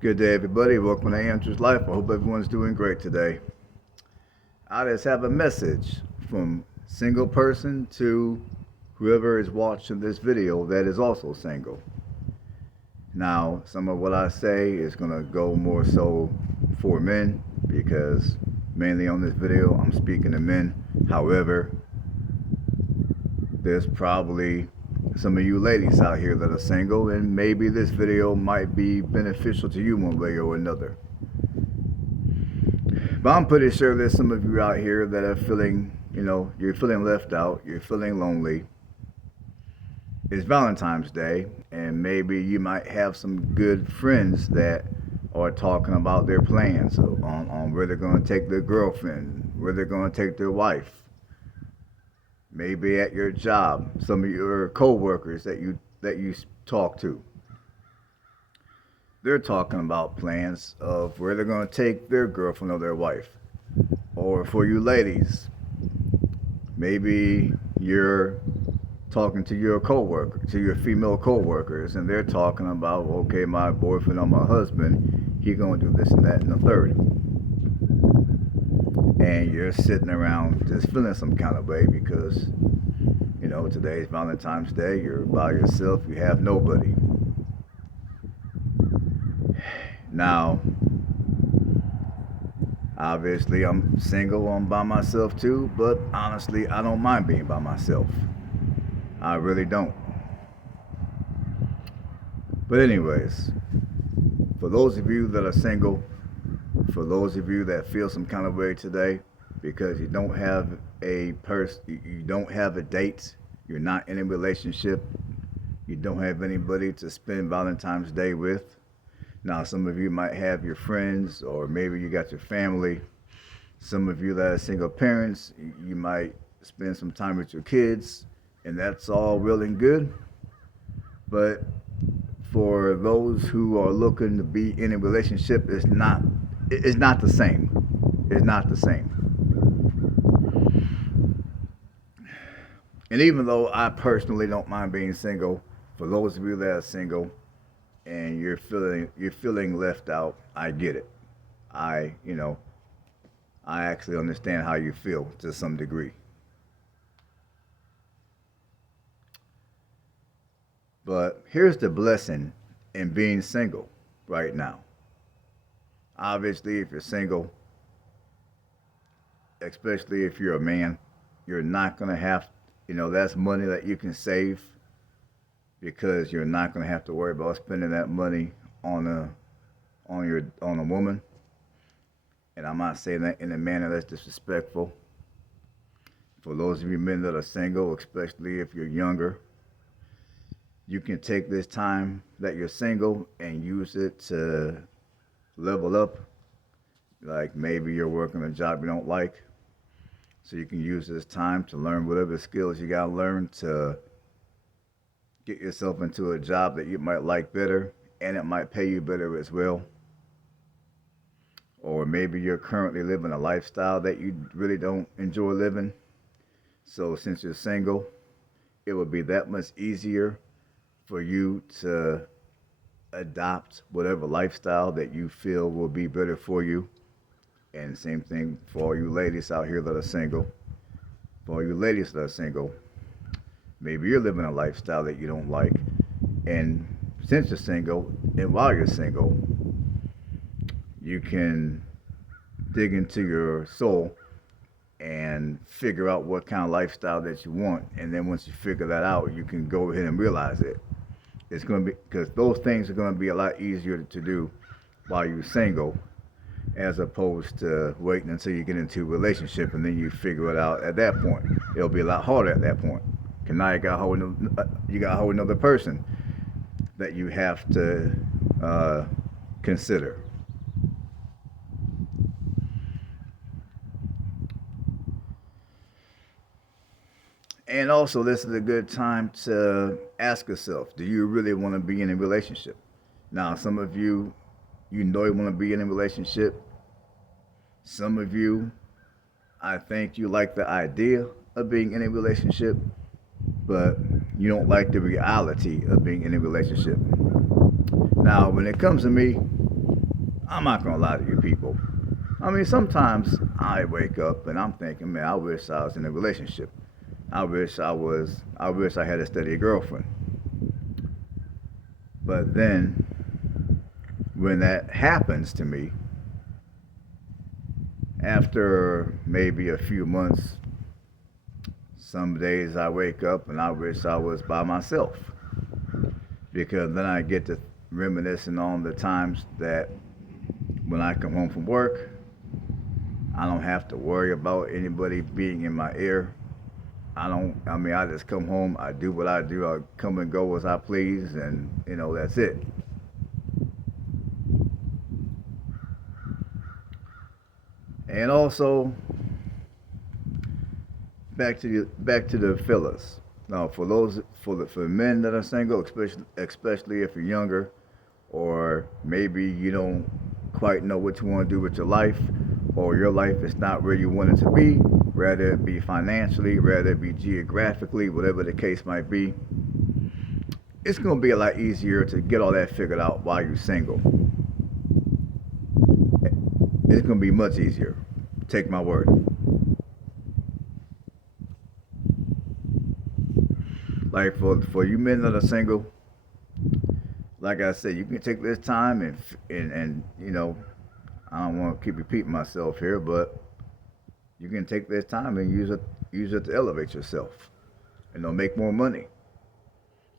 Good day, everybody. Welcome to Andrew's Life. I hope everyone's doing great today. I just have a message from single person to whoever is watching this video that is also single. Now, some of what I say is going to go more so for men because mainly on this video I'm speaking to men. However, there's probably some of you ladies out here that are single, and maybe this video might be beneficial to you one way or another. But I'm pretty sure there's some of you out here that are feeling, you're feeling left out, you're feeling lonely. It's Valentine's Day, and maybe you might have some good friends that are talking about their plans on where they're going to take their girlfriend, where they're going to take their wife. Maybe at your job, some of your co-workers that you talk to, they're talking about plans of where they're going to take their girlfriend or their wife. Or for you ladies, maybe you're talking to your coworker, to your female coworkers, and they're talking about, okay, my boyfriend or my husband, he gonna do this and that and the third. And you're sitting around just feeling some kind of way because, today's Valentine's Day, you're by yourself, you have nobody. Now, obviously, I'm single, I'm by myself too, but honestly, I don't mind being by myself. I really don't. But, anyways, for those of you that are single, for those of you that feel some kind of way today because you don't have you don't have a date, you're not in a relationship, you don't have anybody to spend Valentine's Day with. Now, some of you might have your friends, or maybe you got your family. Some of you that are single parents, you might spend some time with your kids, and that's all well and good. But for those who are looking to be in a relationship, it's not the same. It's not the same. And even though I personally don't mind being single, for those of you that are single and you're feeling left out, I get it. I you know I actually understand how you feel to some degree. But here's the blessing in being single right now. Obviously, if you're single, especially if you're a man, you're not going to have, that's money that you can save because you're not going to have to worry about spending that money on a woman. And I'm not saying that in a manner that's disrespectful. For those of you men that are single, especially if you're younger, you can take this time that you're single and use it to level up. Like maybe you're working a job you don't like, so you can use this time to learn whatever skills you gotta learn to get yourself into a job that you might like better and it might pay you better as well. Or maybe you're currently living a lifestyle that you really don't enjoy living. So since you're single, it would be that much easier for you to adopt whatever lifestyle that you feel will be better for you. And same thing for all you ladies out here that are single. For all you ladies that are single, maybe you're living a lifestyle that you don't like. And since you're single, and while you're single, you can dig into your soul and figure out what kind of lifestyle that you want. And then once you figure that out, you can go ahead and realize it. It's going to be, because those things are going to be a lot easier to do while you're single, as opposed to waiting until you get into a relationship and then you figure it out at that point. It'll be a lot harder at that point. Because now you got a whole another person that you have to consider. And also, this is a good time to ask yourself, do you really want to be in a relationship? Now, some of you, you want to be in a relationship. Some of you, I think you like the idea of being in a relationship, but you don't like the reality of being in a relationship. Now, when it comes to me, I'm not gonna lie to you people. I mean, sometimes I wake up and I'm thinking, man, I wish I was in a relationship. I wish I had a steady girlfriend. But then when that happens to me, after maybe a few months, some days I wake up and I wish I was by myself. Because then I get to reminiscing on the times that when I come home from work, I don't have to worry about anybody being in my ear. I mean, I just come home, I do what I do, I come and go as I please, and, that's it. And also, back to the fellas. Now, for the men that are single, especially if you're younger, or maybe you don't quite know what you want to do with your life, or your life is not where you want it to be, rather it be financially, rather it be geographically, whatever the case might be, it's going to be a lot easier to get all that figured out while you're single. It's going to be much easier. Take my word. Like for you men that are single, like I said, you can take this time and I don't want to keep repeating myself here, but you can take this time and use it to elevate yourself. Make more money.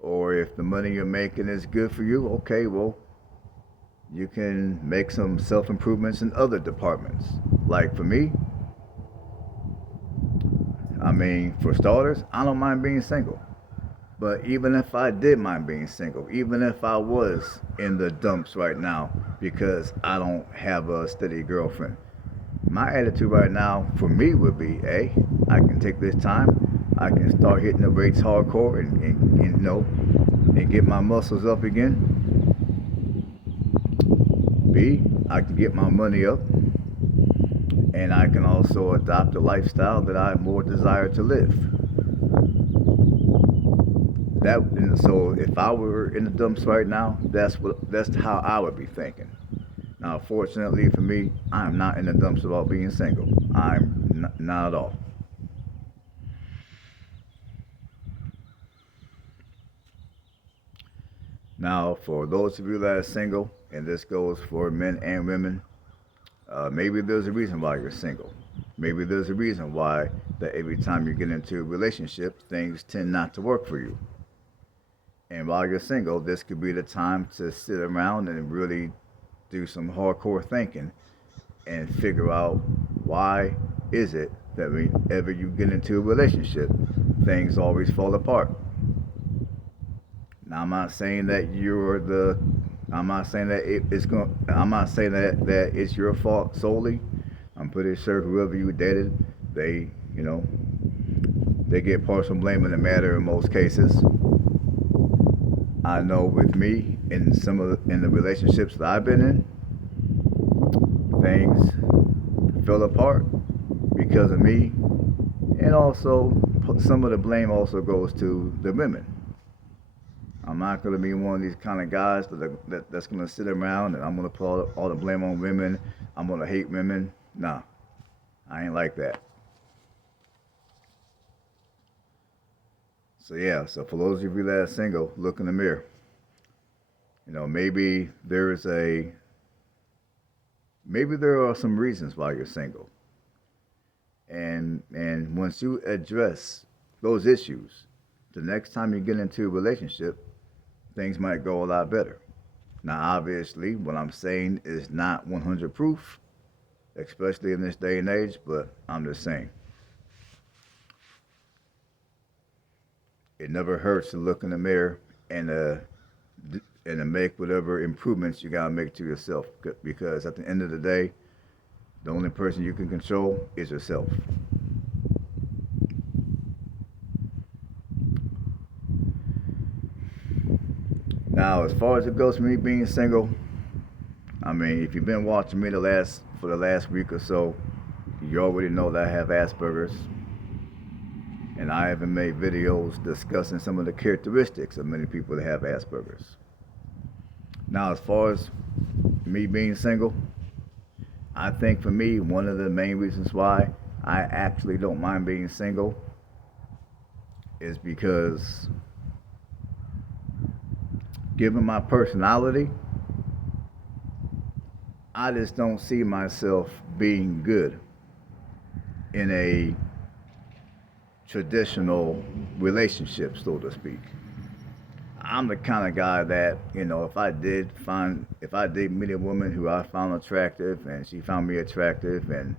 Or if the money you're making is good for you, okay, well, you can make some self improvements in other departments. Like for me, I mean, for starters, I don't mind being single. But even if I did mind being single, even if I was in the dumps right now because I don't have a steady girlfriend, my attitude right now for me would be, hey, I can take this time, I can start hitting the weights hardcore and get my muscles up again. B, I can get my money up, and I can also adopt a lifestyle that I more desire to live. That so if I were in the dumps right now, that's how I would be thinking. Now, fortunately for me, I'm not in the dumps about being single. Not at all. Now, for those of you that are single, and this goes for men and women, maybe there's a reason why you're single. Maybe there's a reason why that every time you get into a relationship, things tend not to work for you. And while you're single, this could be the time to sit around and really do some hardcore thinking and figure out why is it that whenever you get into a relationship, things always fall apart. Now, I'm not saying that you're the. I'm not saying that it's going. I'm not saying that it's your fault solely. I'm pretty sure whoever you dated, they, they get partial blame in the matter in most cases. I know with me in in the relationships that I've been in, things fell apart because of me, and also some of the blame also goes to the women. I'm not going to be one of these kind of guys that's going to sit around and I'm going to put all the blame on women. I'm going to hate women. Nah, I ain't like that. So yeah, so for those of you that are single, look in the mirror. Maybe maybe there are some reasons why you're single. And once you address those issues, the next time you get into a relationship, things might go a lot better. Now, obviously, what I'm saying is not 100 proof, especially in this day and age, but I'm just saying. It never hurts to look in the mirror and to make whatever improvements you gotta make to yourself. Because at the end of the day, the only person you can control is yourself. Now, as far as it goes for me being single, I mean, if you've been watching me for the last week or so, you already know that I have Asperger's, and I haven't made videos discussing some of the characteristics of many people that have Asperger's. Now, as far as Me being single, I think for me, one of the main reasons why I actually don't mind being single is because, given my personality, I just don't see myself being good in a traditional relationship, so to speak. I'm the kind of guy that, if I did meet a woman who I found attractive and she found me attractive and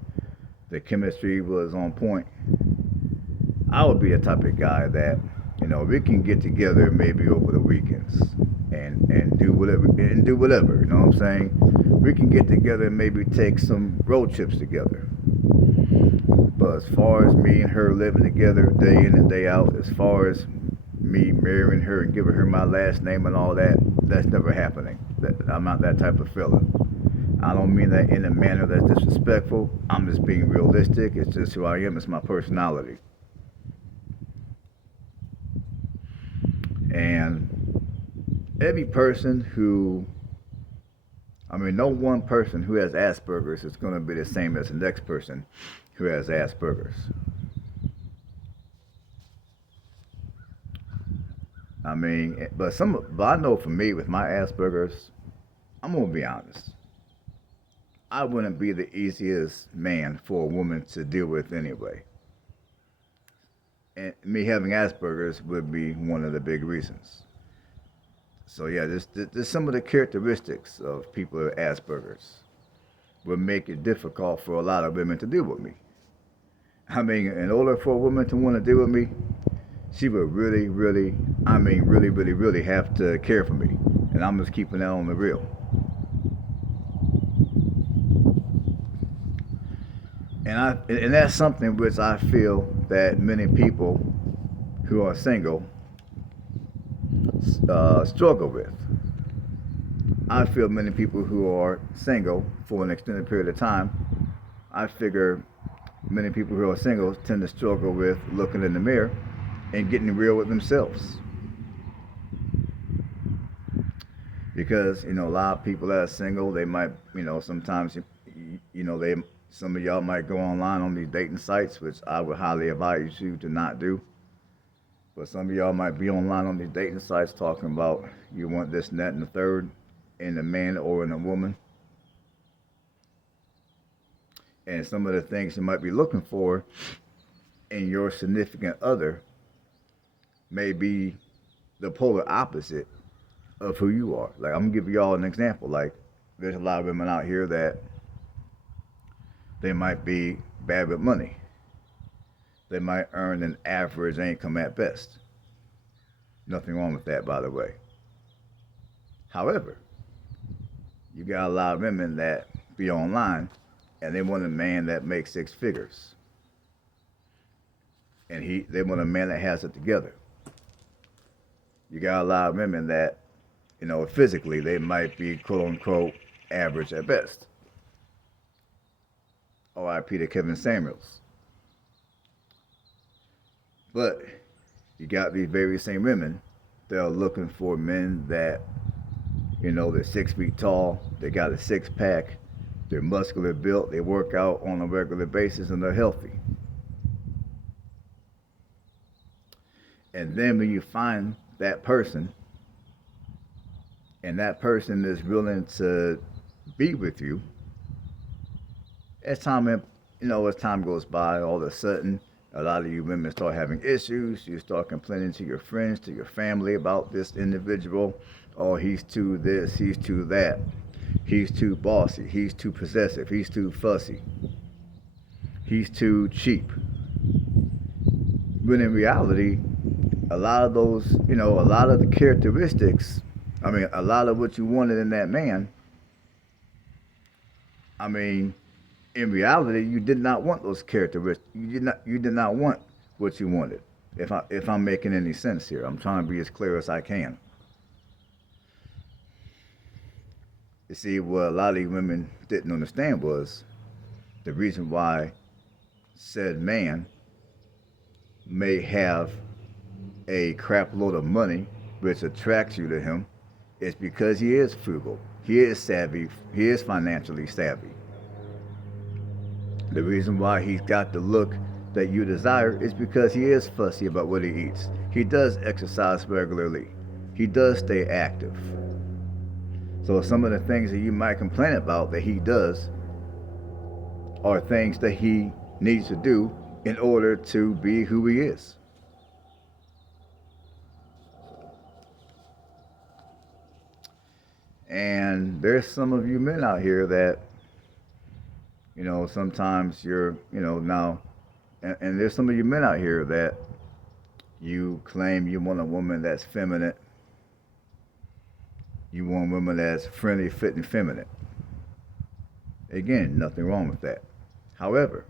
the chemistry was on point, I would be the type of guy that, we can get together maybe over the weekends and do whatever, you know what I'm saying? We can get together and maybe take some road trips together. But as far as me and her living together day in and day out, as far as me marrying her and giving her my last name and all that, that's never happening. I'm not that type of fella. I don't mean that in a manner that's disrespectful. I'm just being realistic. It's just who I am. It's my personality. And every person who, no one person who has Asperger's is going to be the same as the next person who has Asperger's. But I know for me with my Asperger's, I'm gonna be honest. I wouldn't be the easiest man for a woman to deal with anyway. And me having Asperger's would be one of the big reasons. So yeah, there's some of the characteristics of people with Asperger's would make it difficult for a lot of women to deal with me. In order for a woman to want to deal with me, she would really have to care for me. And I'm just keeping that on the real. And that's something which I feel that many people who are single struggle with. I feel many people who are single for an extended period of time, I figure many people who are single tend to struggle with looking in the mirror and getting real with themselves. Because, a lot of people that are single, they might, sometimes, they some of y'all might go online on these dating sites, which I would highly advise you to not do. But some of y'all might be online on these dating sites talking about you want this and that and the third in a man or in a woman. And some of the things you might be looking for in your significant other may be the polar opposite of who you are. Like, I'm gonna give y'all an example. Like, there's a lot of women out here that they might be bad with money. They might earn an average income at best. Nothing wrong with that, by the way. However, you got a lot of women that be online and they want a man that makes six figures. And they want a man that has it together. You got a lot of women that, physically they might be quote unquote average at best. R.I.P. to Kevin Samuels. But you got these very same women that are looking for men that, they're 6 feet tall, they got a six pack, they're muscular built, they work out on a regular basis, and they're healthy. And then when you find that person, and that person is willing to be with you, as time goes by, all of a sudden, a lot of you women start having issues. You start complaining to your friends, to your family about this individual. Oh, he's too this, he's too that. He's too bossy, he's too possessive, he's too fussy, he's too cheap. When in reality, a lot of those, a lot of the characteristics, a lot of what you wanted in that man, in reality, you did not want those characteristics. You did not want what you wanted. If I'm making any sense here, I'm trying to be as clear as I can. You see, what a lot of these women didn't understand was the reason why said man may have a crap load of money which attracts you to him is because he is frugal. He is savvy. He is financially savvy. The reason why he's got the look that you desire is because he is fussy about what he eats. He does exercise regularly. He does stay active. So some of the things that you might complain about that he does are things that he needs to do in order to be who he is. And there's some of you men out here that, sometimes you're, now, and there's some of you men out here that you claim you want a woman that's feminine. You want a woman that's friendly, fit, and feminine. Again, nothing wrong with that. However,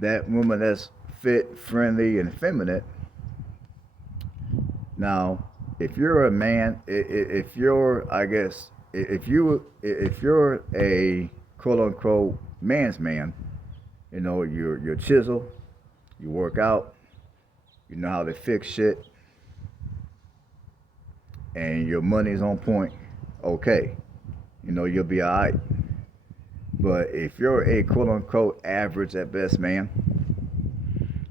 that woman that's fit, friendly, and feminine. Now, if you're a man, if you're, I guess, if you're a quote unquote man's man, you're chisel, you work out, you know how to fix shit, and your money's on point. Okay, you'll be alright. But if you're a quote unquote average at best man,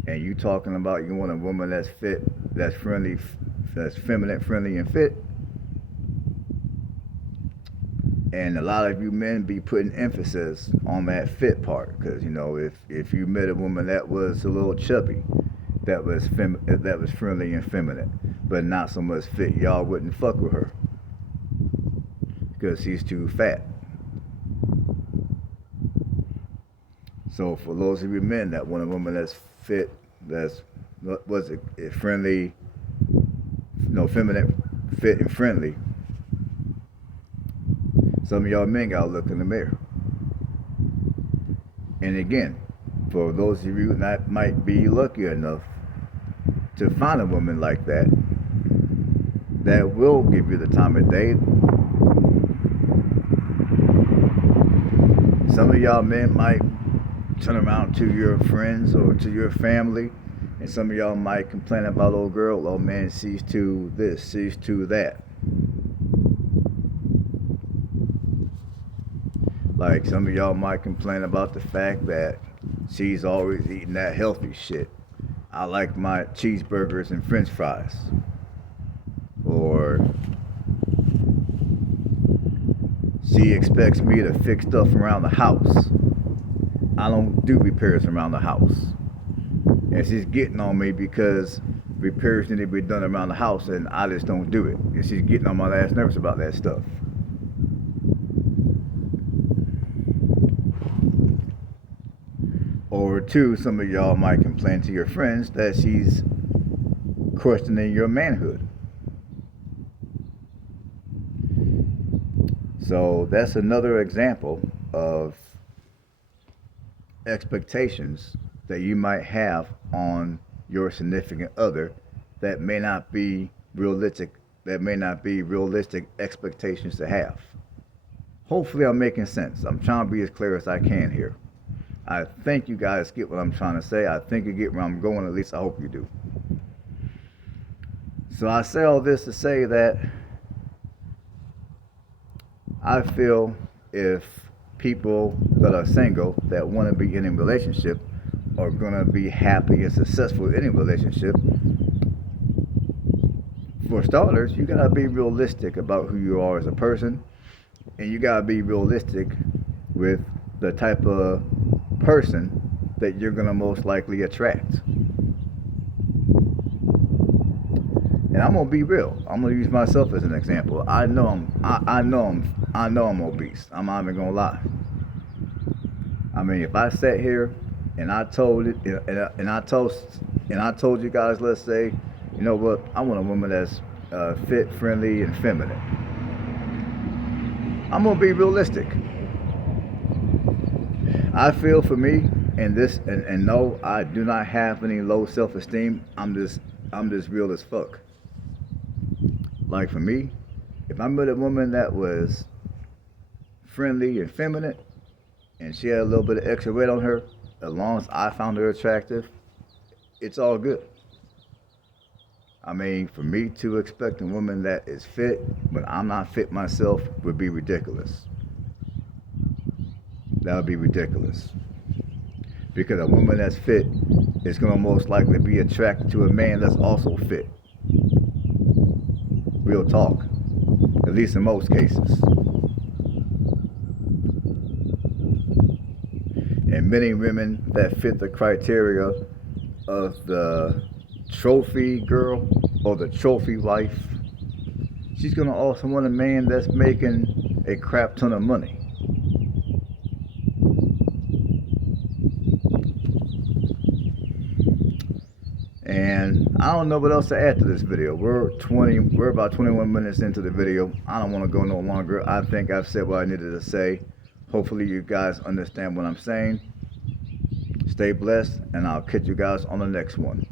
and you talking about you want a woman that's fit, that's friendly, that's feminine, friendly, and fit, and a lot of you men be putting emphasis on that fit part, because if you met a woman that was a little chubby, that was friendly and feminine, but not so much fit, y'all wouldn't fuck with her because she's too fat. So for those of you men that want a woman that's fit, that's was it friendly, feminine, fit, and friendly, some of y'all men gotta look in the mirror. And again, for those of you that might be lucky enough to find a woman like that, that will give you the time of day. Some of y'all men might turn around to your friends or to your family, and some of y'all might complain about old girl, oh man, she's too this, she's too that. Like some of y'all might complain about the fact that she's always eating that healthy shit. I like my cheeseburgers and french fries. Or she expects me to fix stuff around the house. I don't do repairs around the house. And she's getting on me because repairs need to be done around the house and I just don't do it. And she's getting on my last nerves about that stuff. Or two, some of y'all might complain to your friends that she's questioning your manhood. So that's another example of expectations that you might have on your significant other that may not be realistic, expectations to have. Hopefully I'm making sense. I'm trying to be as clear as I can here. I think you guys get what I'm trying to say. I think you get where I'm going, at least I hope you do. So I say all this to say that I feel if people that are single that want to be in a relationship are going to be happy and successful in a relationship, for starters, you got to be realistic about who you are as a person, and you got to be realistic with the type of person that you're going to most likely attract. And I'm gonna be real. I'm gonna use myself as an example. I know I'm obese. I'm not even gonna lie. I mean, if I sat here and I told it, and I told you guys, let's say, you know what, I want a woman that's fit, friendly, and feminine. I'm gonna be realistic. I feel for me, and no, I do not have any low self-esteem. I'm just real as fuck. Like for me, if I met a woman that was friendly and feminine, and she had a little bit of extra weight on her, as long as I found her attractive, it's all good. I mean, for me to expect a woman that is fit when I'm not fit myself would be ridiculous. That would be ridiculous. Because a woman that's fit is going to most likely be attracted to a man that's also fit. Real talk. At least in most cases. And many women that fit the criteria of the trophy girl or the trophy wife, she's going to also want a man that's making a crap ton of money. And I don't know what else to add to this video. We're about 21 minutes into the video. I don't want to go no longer. I think I've said what I needed to say. Hopefully you guys understand what I'm saying. Stay blessed, and I'll catch you guys on the next one.